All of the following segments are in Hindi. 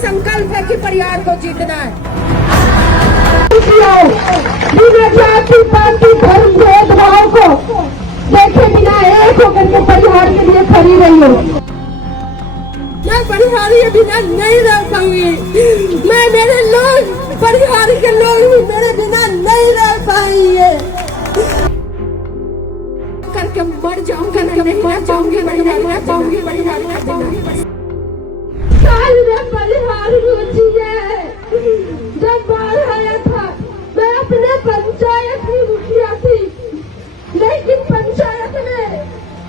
संकल्प है कि परिहार को जीतना है। बिना जाति पाति धर्म भेदभाव को देखे बिना एक होकर के परिहार के लिए खड़ी रही हो। मैं परिहार के बिना नहीं रह पाऊंगी। मैं मेरे लोग परिहार के लोग भी मेरे बिना नहीं रह पाएंगे। करके मर जाऊंगा, नहीं मर जाऊंगी, परिहार पाऊंगी, परिहार कर देना। साल में परिहार रुचि है। जब बाढ़ आया था मैं अपने पंचायत की मुखिया थी, लेकिन पंचायत में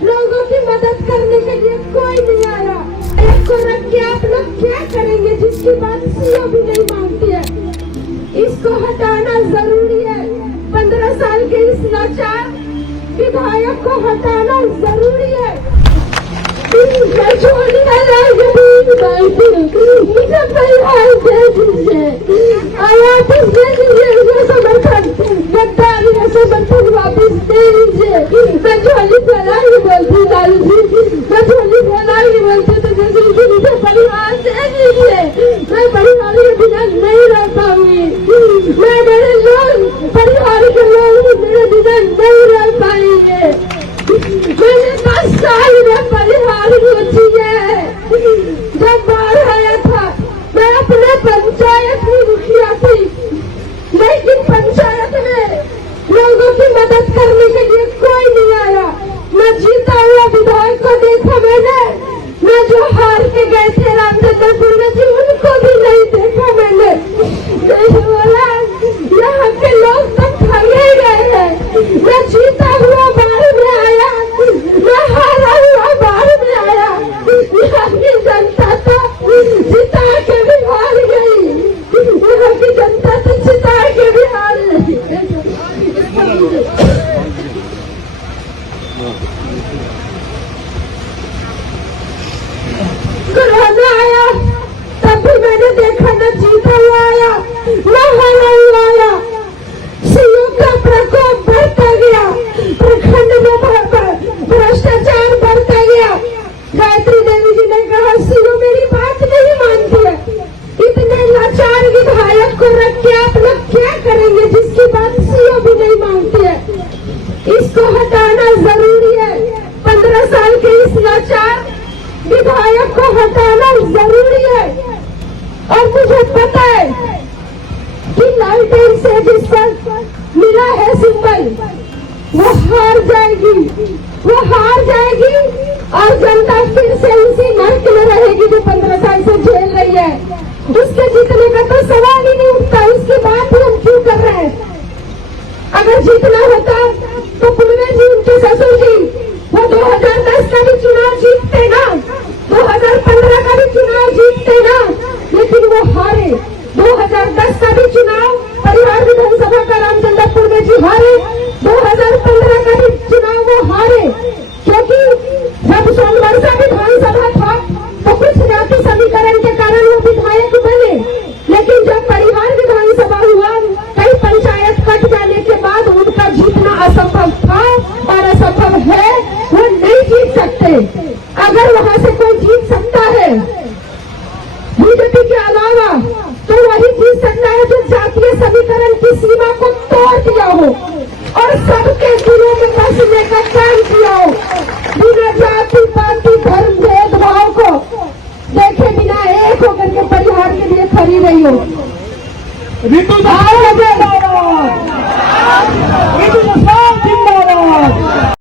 लोगों की मदद करने के लिए कोई नहीं आया। एक को रख के आप लोग क्या करेंगे जिसकी बात सीओ भी नहीं मानती है। इसको हटाना जरूरी है। 15 साल के इस लाचार विधायक को हटाना जरूरी है। मुझे परिहार दे दीजिए, आयातिस दे दीजिए, समर्थन गद्दारी समर्थन वापिस दे दीजिए। मैं झोली फैलाई बोलती लालू जी, मैं झोली फैलाई बोलती तो जैसे मुझे परिहार दे दीजिए। मैं परिहार के बिना नहीं रह पाऊंगी। मैं मेरे लोग परिहार के लोग मेरे बिना नहीं रह पाएंगे। मैंने 10 साल में परिहार रुचि है। जब बाढ़ आया था मैं अपने पंचायत की मुखिया थी, लेकिन पंचायत में लोगों की मदद करने के लिए कोई नहीं आया। मैं जीता हुआ विधायक को देखा मैंने, मैं जो हार के गए थे रामचंद्रपुर में जी उनको भी नहीं देखा मैंने। बोला यहाँ के लोग तो ठगे गए हैं। मैं जीता हुआ बाढ़ में आया, मैं हारा हुआ बाढ़ में आया। यहाँ की जनता तो जिता के भी हार गई। यहाँ की जनता तो जिता के भी हार गई। कोरोना आया तब भी मैंने देखा न जीता हुआ आया न हारा हुआ आया। सीओ का प्रकोप बढ़ता गया, प्रखंड में भ्रष्टाचार बढ़ता गया। गायत्री देवी जी ने कहा सीओ मेरी बात नहीं मानती है। इतने लाचार विधायक को रख के आप लोग क्या करेंगे जिसकी बात सीओ भी नहीं मानती है। इसको हटाना जरूरी है। 15 साल के इस लाचार विधायक को हटाना जरूरी है। और मुझे पता है कि लालटेन से जिस पर मिला है सिंबल वो हार जाएगी, वो हार जाएगी और जनता फिर से उसी नर्क में रहेगी जो 15 साल से झेल रही है। उसके जीतने का तो सवाल ही नहीं उठता। उसकी बात ही हम क्यों कर रहे हैं? अगर जीतना होता तो पुनवे जी उनके ससुर जी वो 2010 का भी चुनाव जीतते ना, 2015 का भी चुनाव जीतते ना, लेकिन वो हारे। 2010 का भी चुनाव परिहार विधानसभा का रामचंद्रपुर में जी हारे, 2015 का भी चुनाव वो हारे। क्योंकि जब सोनवर्षा विधानसभा था तो कुछ जाति समीकरण के कारण वो विधायक बने, लेकिन जब परिहार विधानसभा हुआ कई पंचायत कट जाने के बाद उनका जीतना असंभव था और असंभव है, वो नहीं जीत सकते। अगर वहां से कोई जीत सकता है बीजेपी के अलावा तो वही जीत सकता है जो जातीय समीकरण की सीमा को तोड़ दिया हो और सबके दिलों में बसने का काम किया हो। बिना जाति पाति धर्म भेदभाव को देखे बिना एक होकर के परिहार के लिए खड़ी रही हो। ऋतु